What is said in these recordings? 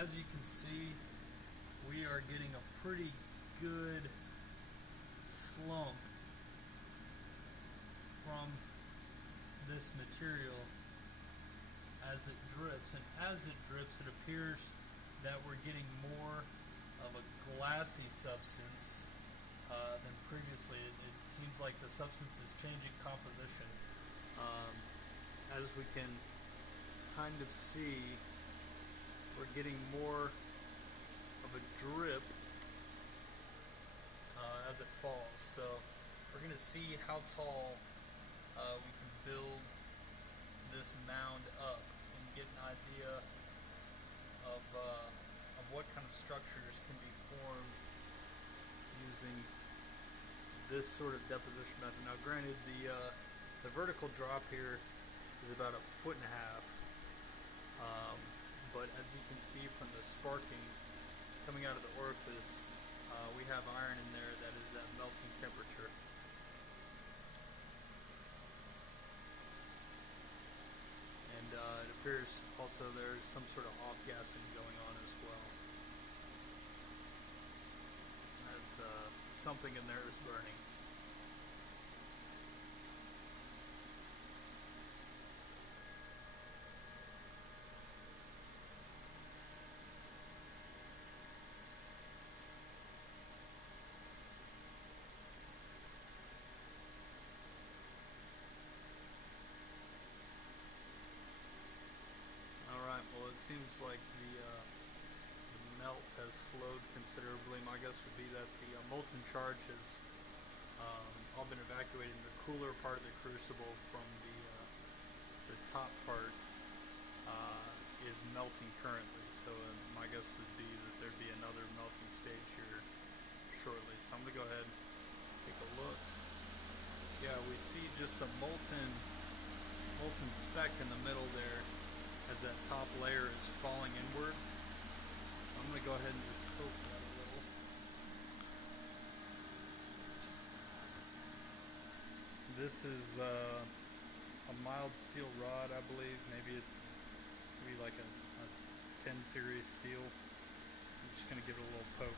as you can see, we are getting a pretty good slump from this material as it drips, and as it drips it appears that we're getting more of a glassy substance than previously. It seems like the substance is changing composition. As we can kind of see, we're getting more of a drip as it falls. So we're going to see how tall we can build this mound up and get an idea of what kind of structures can be formed using this sort of deposition method. Now granted, the vertical drop here is about 1.5 feet, but as you can see from the sparking coming out of the orifice, we have iron in there that is at melting temperature. And it appears also there's some sort of off-gassing going on as well, as something in there is burning. Alright, well it seems like the melt has slowed considerably. My guess would be that the molten charge has all been evacuated in the cooler part of the crucible from the top part is melting currently. So my guess would be that there'd be another melting stage here shortly. So I'm going to go ahead and take a look. Yeah, we see just a molten speck in the middle there as that top layer is falling inward. So I'm going to go ahead and just poke that a little. This is a mild steel rod, I believe. Maybe like a 10 series steel. I'm just going to give it a little poke.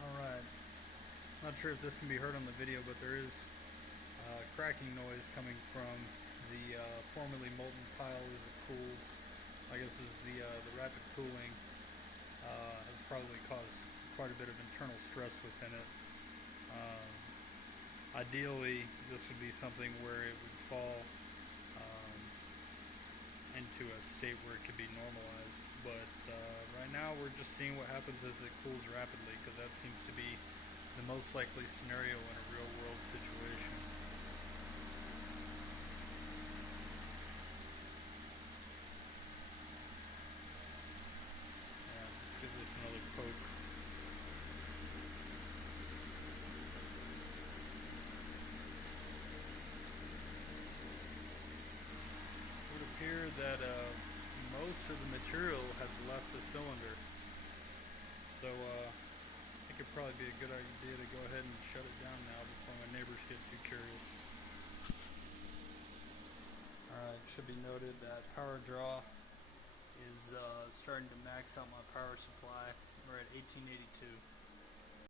Alright, not sure if this can be heard on the video, but there is cracking noise coming from the formerly molten pile as it cools. I guess is the rapid cooling has probably caused quite a bit of internal stress within it. Ideally, this would be something where it would fall into a state where it could be normalized, but right now we're just seeing what happens as it cools rapidly, because that seems to be the most likely scenario in a real world situation. Yeah, let's give this another poke. It would appear that most of the material has left the cylinder, so I think it'd probably be a good idea to go ahead and shut it down now before my neighbors get too curious. Alright, it should be noted that power draw is starting to max out my power supply. We're at 1882.